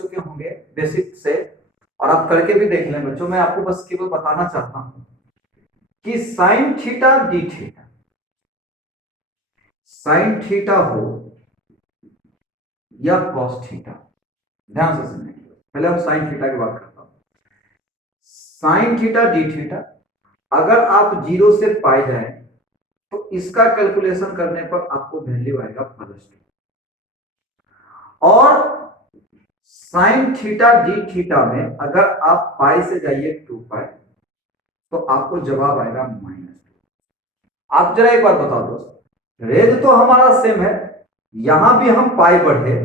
चुके होंगे बेसिक से, और आप करके भी देख लें बच्चों। मैं आपको बस केवल बताना चाहता हूं कि sine theta D theta, sine theta हो या कॉस थीटा, ध्यान से सुनने की। पहले हम साइन थीटा की बात करता हूं। साइन थीटा डी थीटा अगर आप 0 से पाई जाए तो इसका कैलकुलेशन करने पर आपको वैल्यू आएगा +2, और साइन थीटा डी थीटा में अगर आप पाई से जाइए 2 पाई तो आपको जवाब आएगा -2। आप जरा एक बात बताओ दोस्त, रेंज तो हमारा सेम है, यहां भी हम पाई बढ़े,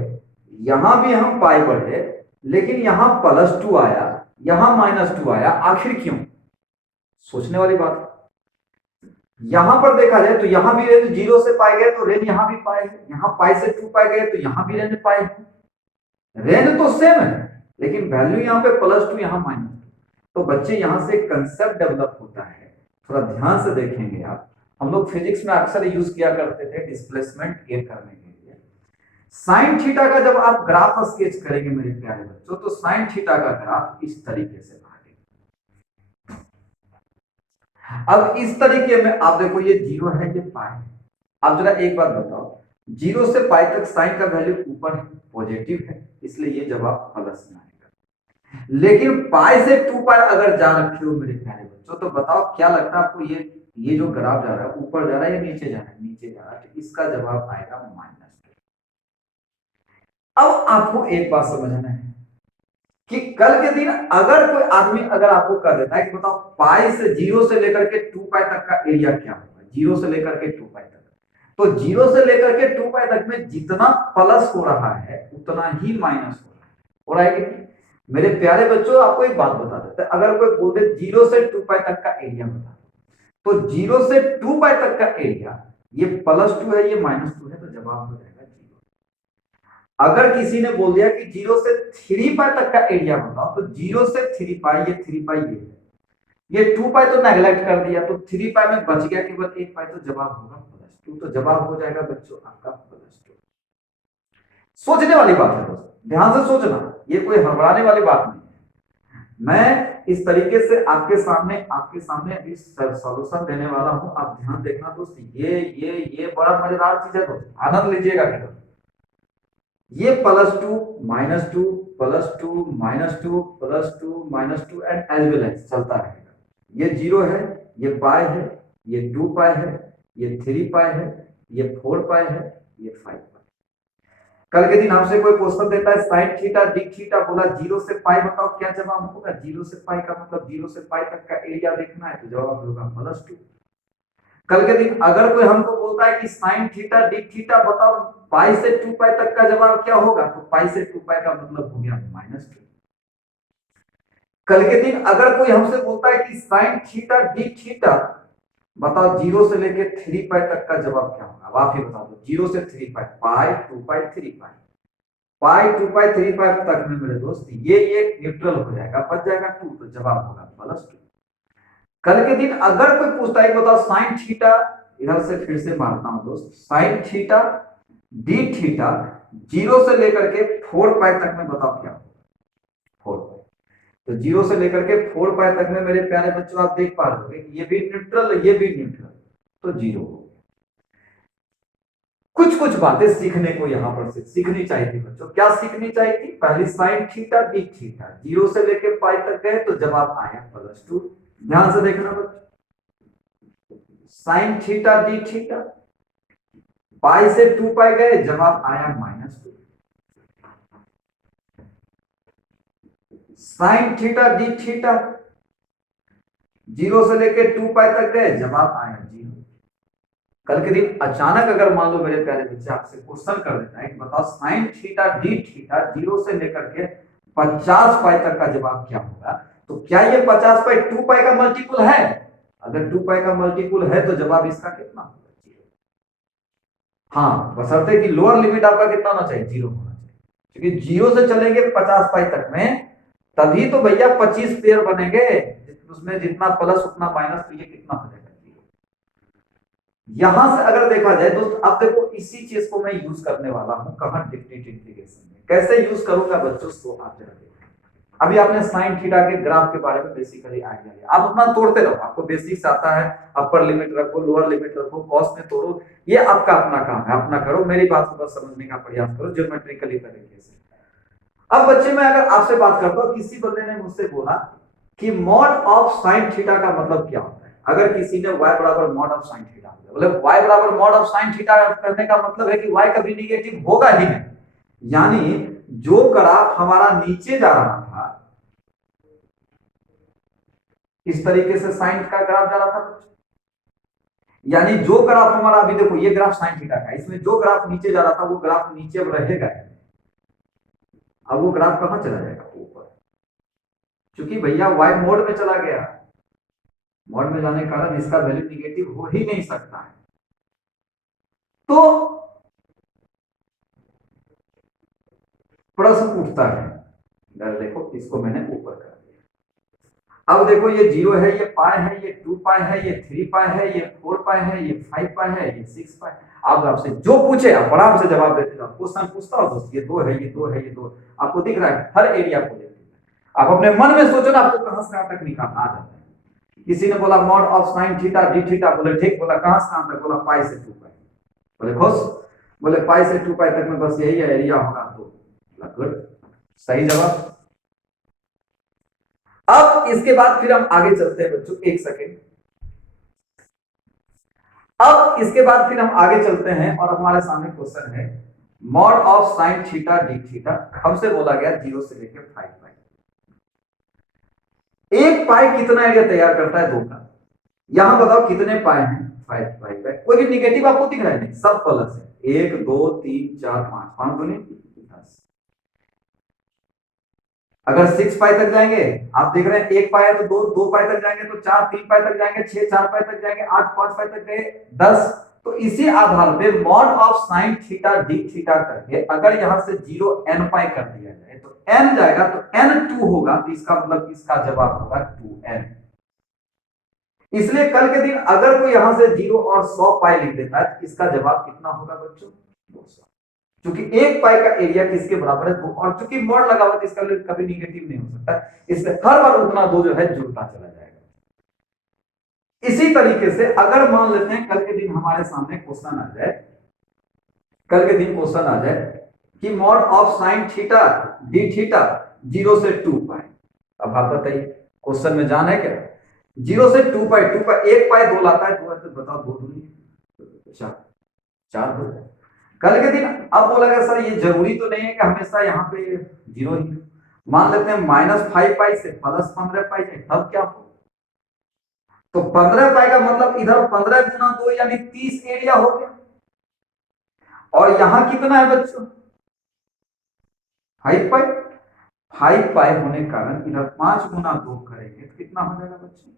यहां भी हम पाई बढ़े, लेकिन यहां +2 आया, यहां -2 आया, आखिर क्यों? सोचने वाली बात है। यहां पर देखा जाए तो यहां भी रेंज 0 से पाई गए तो रेंज यहां भी पाई है, यहां पाई से 2 पाई गए तो यहां भी रेंज पाई है। रेंज तो सेम है, लेकिन वैल्यू यहां पे +2, यहां -2। तो बच्चे यहां से कंसेप्ट डेवलप होता है, थोड़ा ध्यान से देखेंगे आप। हम लोग फिजिक्स में अक्सर यूज किया करते थे डिस्प्लेसमेंट गेन करने के लिए। साइन थीटा का जब आप ग्राफ स्केच करेंगे मेरे प्यारे बच्चों, तो साइन थीटा का ग्राफ इस तरीके से भागेगा। अब इस तरीके में आप देखो, ये 0 है, ये पाई है। आप जरा एक बात बताओ, 0 से पाई तक साइन का वैल्यू ऊपर है, पॉजिटिव है, इसलिए ये जवाब प्लस में आएगा। लेकिन पाई से 2 पाई अगर जा रखे हो मेरे प्यारे बच्चों, तो बताओ क्या लगता है आपको, ये जो ग्राफ जा रहा है ऊपर जा रहा है या नीचे जा रहा है? नीचे जा रहा है, तो इसका जवाब आएगा -2। अब आपको एक बात समझना है कि कल के दिन अगर कोई आदमी अगर आपको कह देता है कि बताओ पाई से 0 से लेकर के 2 पाई तक का एरिया क्या होगा, 0 से लेकर के 2 पाई तक, तो 0 से लेकर के 2 पाई तक में जितना प्लस हो रहा है उतना ही माइनस हो रहा है कि नहीं? मेरे प्यारे बच्चों, आपको एक बात बता देते हैं, अगर कोई बोल दे 0 से 2 पाई तक का एरिया बता, तो 0 से 2 पाई तक का एरिया ये +2 है, ये -2 है, तो जवाब हो जाएगा 0। अगर किसी ने बोल दिया कि 0 से 3 पाई तक का एरिया बताओ, तो 0 से 3 पाई, ये 3 पाई ये है, ये 2 पाई तो नेग्लेक्ट कर दिया, तो 3 पाई में बच गया केवल 1 पाई, तो जवाब होगा +2। तो जवाब हो जाएगा बच्चों आपका +2। सोचने वाली बात है दोस्तों, ध्यान से सोचना, ये कोई हड़बड़ाने वाली बात नहीं है। मैं इस तरीके से आपके सामने अभी सॉल्यूशन देने वाला हूं, आप ध्यान देखना दोस्त। ये बड़ा मजेदार चीज है दोस्त, आनंद लीजिएगा केवल। ये +2 -2 +2 -2 +2 -2 एंड एज वेल एज चलता रहेगा। ये 0 है, ये पाई है, ये 2 पाई है, ये 3 पाई है, ये 4 पाई है, ये 5 पाई। कल के दिन हमसे कोई क्वेश्चन देता है साइन थीटा डी थीटा, बोला 0 से पाई बताओ क्या जवाब होगा? 0 से पाई का मतलब 0 से पाई तक का एरिया देखना है, तो जवाब होगा +2। कल के दिन अगर कोई हमको बोलता है कि साइन थीटा डी थीटा बताओ पाई से 2 पाई तक का जवाब क्या होगा, तो पाई से 2 पाई का मतलब हो गया -2। कल के दिन अगर कोई हमसे बोलता है कि साइन थीटा डी थीटा बताओ 0 से लेके 3 पाई तक का जवाब क्या होगा, अब आप ही बता दो। 0 से 3 पाई, पाई 2 पाई 3 पाई, पाई 2 पाई 3 पाई तक में मेरे दोस्त ये न्यूट्रल हो जाएगा, बच जाएगा 2, तो जवाब होगा +2। कल के दिन अगर कोई पूछता है बताओ साइन थीटा, इधर से फिर से मारता हूं दोस्त, साइन थीटा डी थीटा 0 से लेकर के 4 पाई तक में बताओ क्या होगा? 4 पाई। तो 0 से लेकर के 4 पाई तक में मेरे प्यारे बच्चों आप देख पा रहे हो ये भी न्यूट्रल, ये भी न्यूट्रल, तो 0 हो गया। कुछ कुछ बातें सीखने को यहां पर से सीखनी चाहिए थी बच्चों। क्या सीखनी चाहिए थी? पहली साइन थीटा डी थीटा 0 से लेकर पाई तक गए तो जवाब आया +2। ध्यान से देखना बच्चों, sine theta D theta pi से 2 पाई गए, जवाब आया -2। साइन थीटा डी थीटा 0 से लेके 2 पाई तक गए, जवाब आया 0। कल के दिन अचानक अगर मान लो मेरे प्यारे बच्चे आपसे क्वेश्चन कर देता है कि बताओ साइन थीटा डी थीटा 0 से लेकर के 50 पाई तक का जवाब क्या होगा, तो क्या ये 50 पाई 2 पाई का मल्टीपुल है? अगर 2 पाई का मल्टीपुल है तो जवाब इसका कितना होगा? 0। हाँ, बशर्ते कि लोअर लिमिट आपका कितना होना चाहिए? 0 होना चाहिए, क्योंकि 0 से चलेंगे 50 पाई तक में, तभी तो भैया 25 पेयर बनेंगे, उसमें जितना प्लस उतना माइनस, तो ये कितना हो जाएगा? 0। यहां से अगर देखा जाए दोस्त, अब देखो इसी चीज को मैं यूज करने वाला हूं कहां, डिफरेंट इंटीग्रेशन में। कैसे यूज करूंगा बच्चों, तो आप जरा देखो। अभी आपने साइन थीटा के ग्राफ के बारे में बेसिकली आइडिया लिया, आप अपना तोड़ते रहो, आपको बेसिक्स आता है, अपर लिमिट रखो, लोअर लिमिट रखो, कॉस में तोड़ो, ये आपका अपना काम है, अपना करो, मेरी बात को बस समझने का प्रयास करो ज्योमेट्रिकली तरीके से। अब बच्चे मैं अगर आपसे बात करता हूं, किसी बंदे ने मुझसे बोला कि मॉड ऑफ साइन थीटा का मतलब क्या होता है। अगर किसी ने y बराबर मॉड ऑफ साइन थीटा, मतलब y बराबर मॉड ऑफ साइन थीटा करने का मतलब है कि y कभी निगेटिव होगा ही नहीं, यानी जो ग्राफ हमारा नीचे जा रहा था, इस तरीके से साइन का ग्राफ जा रहा था, यानी जो ग्राफ हमारा, अभी देखो ये ग्राफ साइन थीटा का, इसमें जो ग्राफ नीचे जा रहा था वो ग्राफ नीचे अब रहेगा, अब वो ग्राफ कहां चला जाएगा, ऊपर, क्योंकि भैया y मोड में चला गया, मोड में जाने के कारण इसका वैल्यू निगेटिव हो ही नहीं सकता है। तो प्रश्न उठता है, इधर देखो, इसको मैंने ऊपर कर दिया, अब देखो ये 0 है, ये पाई है, ये 2 पाई है, ये 3 पाई है, ये 4 पाई है, ये 5 पाई है, ये 6 पाई। आप आपसे जो पूछे आप आराम से जवाब देते जाओ। क्वेश्चन पूछता हो दोस्त, ये 2 है, ये 2 है, ये 2, आपको दिख रहा है हर एरिया को लेकर, आप अपने मन में सोचो ना, आपको कहां से कहां तक निकालना आ जाता है। किसी ने बोला mod of sine theta D theta, बोले ठीक, बोला कहां से कहां तक, बोला पाई से 2 पाई, बोले खुश, बोले पाई से 2 पाई तक में बस यही एरिया होगा, तो गुड, सही जवाब। अब इसके बाद फिर हम आगे चलते हैं बच्चों, एक सेकेंड, अब इसके बाद फिर हम आगे चलते हैं और हमारे सामने क्वेश्चन है mod of sine theta D theta, हमसे बोला गया 0 से लेकर 5 पाई, एक पाई कितना एरिया तैयार करता है 2 का, यहां बताओ कितने पाई हैं, 5 पाई पाई, कोई भी निगेटिव आपको दिख रहा है नहीं, सब प्लस है, 1 2 3 4 5, 5 दूनी 10, अगर 6 पाई तक जाएंगे, आप देख रहे हैं 1 पाई है तो 2 पाई तक जाएंगे, तो 4 3 पाई तक जाएंगे, 6 4 पाई तक जाएंगे, 8 5 पाई तक गए 10, तो इसी आधार पे mod of sine theta D theta करके अगर यहां से 0 n पाई कर दिया जाए तो n जाएगा, तो n 2 होगा, तो इसका मतलब इसका जवाब होगा 2n। इसलिए कल के दिन अगर कोई यहां से 0 और 100 पाई लिख देता है तो इसका जवाब कितना होगा बच्चों, 200, क्योंकि 1 पाई का एरिया किसके बराबर है 2, और चूंकि मॉड लगा हुआ तो इसका कभी निगेटिव नहीं हो सकता, इसलिए हर बार उतना 2 जो है जुड़ता चला जाएगा। इसी तरीके से अगर मान लेते हैं कल के दिन हमारे सामने क्वेश्चन आ जाए, कल के दिन क्वेश्चन आ जाए कि mod of sine theta D theta 0 से 2 पाई, अब आप बताइए क्वेश्चन में जान है क्या, 0 से 2 पाई, 2 पाई 1 पाई 2 लाता है, 2 है तो बताओ 2 दूनी 4, 4 हो जाए। कल के दिन अब बोला गया सर ये जरूरी तो नहीं है कि हमेशा यहाँ पे 0 ही, मान लेते हैं -5 पाई से +15 पाई है, तब क्या हो, तो 15 पाई का मतलब इधर 15 गुना 2 यानी 30 एरिया हो गया, और यहां कितना है बच्चों 5 पाई, 5 पाई होने के कारण इधर 5 गुना 2 करेंगे तो कितना हो जाएगा बच्चों,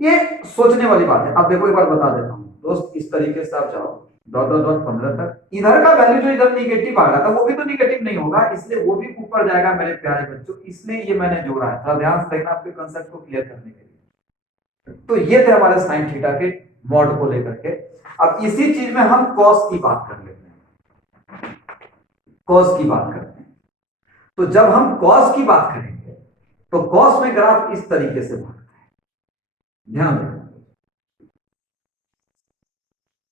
ये सोचने वाली बात है। अब देखो एक बार बता देता हूं दोस्त, इस तरीके से आप जाओ डॉट डॉट डॉट 15 तक, इधर का वैल्यू जो इधर निगेटिव आ रहा था वो भी तो निगेटिव नहीं होगा, इसलिए वो भी ऊपर जाएगा मेरे प्यारे बच्चों, इसलिए ये मैंने जोड़ा है, थोड़ा ध्यान से देखना आपके कंसेप्ट को क्लियर करने के लिए। तो ये थे हमारे साइन थीटा के मॉड को लेकर के। अब इसी चीज में हम कॉस की बात कर लेते हैं, कॉस की बात करते हैं, तो जब हम कॉस की बात करेंगे तो कॉस में ग्राफ इस तरीके से भागता है, ध्यान देना,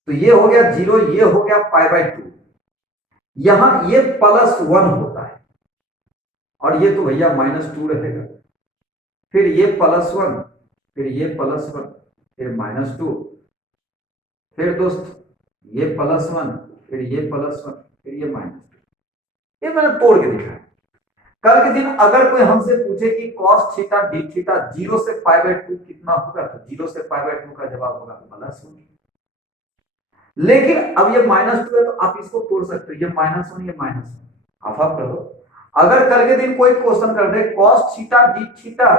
तो ये हो गया 0, ये हो गया π/2, यहां ये +1 होता है, और ये तो भैया -2 रहेगा, फिर ये +1, फिर ये +1, फिर -2, फिर दोस्त ये +1, फिर ये +1, फिर ये -2, ये मैंने तोड़ के दिखाया। कल के दिन अगर कोई हमसे पूछे कि cos थीटा डी थीटा 0 से π/2 कितना होगा, तो 0 से π/2 का जवाब होगा +1, लेकिन अब ये -2 है तो आप इसको तोड़ सकते हो, ये -1 ये -1, आप कर दो। अगर कल के दिन कोई क्वेश्चन कर दे cos थीटा डी थीटा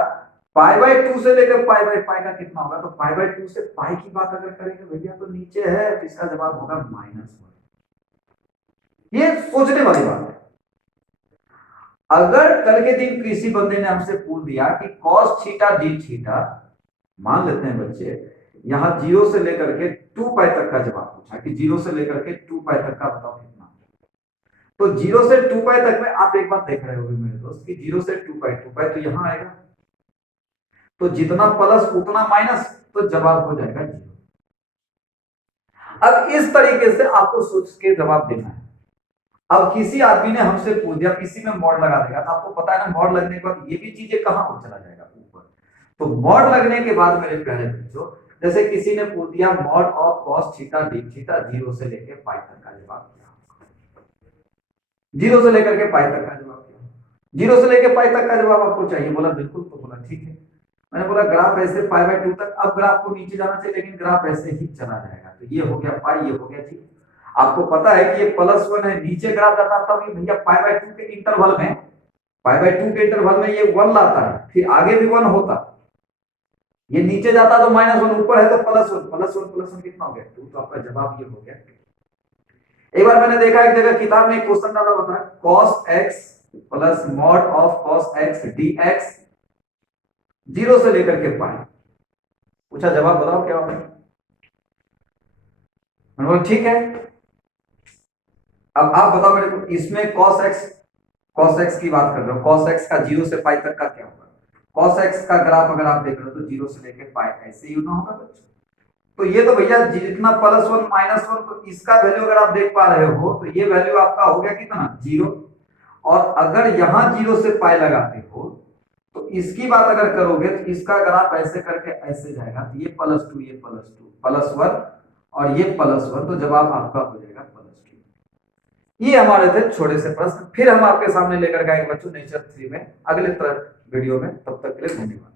π/2 से लेकर π/π का कितना होगा, तो π/2 से पाई की बात अगर करेंगे भैया तो नीचे है, तो इसका जवाब होगा -1। ये सोचने वाली बात है। अगर कल के दिन किसी बंदे ने हमसे पूछ दिया कि cos थीटा डी थीटा, मान लेते हैं बच्चे यहाँ 0 से लेकर के 2 पाई तक का जवाब पूछा कि 0 से लेकर के 2 पाई तक का बताओ कितना। तो 0 से 2 पाई तक में आप एक बात देख रहे होंगे मेरे दोस्त कि 0 से 2 पाई तो यहाँ आएगा, तो जितना प्लस उतना माइनस, तो जवाब हो जाएगा 0। अब इस तरीके से आपको सोच के जवाब देना है। अब किसी आदमी ने हमसे पूछ दिया, किसी में मॉड लगा देगा, तो आपको पता है ना मॉड लगने के बाद ये भी चीजें कहां हो चला जाएगा ऊपर। तो मॉड लगने के बाद मेरे प्यारे बच्चों, जैसे किसी ने पूछ दिया mod of cos theta D theta 0 से लेकर पाई तक का जवाब क्या, 0 से लेकर के पाई तक का जवाब क्या, 0 से लेकर पाई तक का जवाब आपको चाहिए। बोला बिल्कुल, तो बोला ठीक है। मैंने बोला ग्राफ ऐसे पाई बाय 2 तक, अब ग्राफ को नीचे जाना चाहिए लेकिन ग्राफ ऐसे ही चला जाएगा, तो ये हो गया पाई, ये हो गया ठीक। आपको पता है कि ये +1 है, नीचे ग्राफ जाता तब ये भैया पाई बाय 2 के इंटरवल में, पाई बाय 2 के इंटरवल में ये 1 लाता है, फिर आगे भी 1 होता, ये नीचे जाता तो -1, ऊपर है तो +1 कितना हो गया 2, तो आपका जवाब ये हो गया। एक बार मैंने देखा एक जगह किताब में एक क्वेश्चन डाला होता है cos x plus mod of cos x dx 0 से लेकर के पाई, पूछा जवाब बताओ क्या होगा। मैंने बोला ठीक है। अब आप बताओ मेरे को, इसमें cos x की बात कर रहे हो, cos x का 0 से पाई तक का क्या होगा। cos x का ग्राफ अगर आप देख रहे हो तो 0 से लेकर पाई ऐसे ही ना होगा बच्चों। तो ये तो भैया जितना +1 -1, तो इसका वैल्यू अगर आप देख पा रहे हो तो ये वैल्यू आपका हो गया कितना 0। और अगर यहां 0 से पाई लगाते हो तो इसकी बात अगर करोगे तो इसका ग्राफ ऐसे करके ऐसे जाएगा, तो ये +2 ये +1 और ये +1, तो जवाब आपका हो जाएगा +2। ये हमारे थे छोटे से प्रश्न, फिर हम आपके सामने लेकर के आएंगे बच्चों नेचर 3 में अगले वीडियो में। तब तक के लिए धन्यवाद।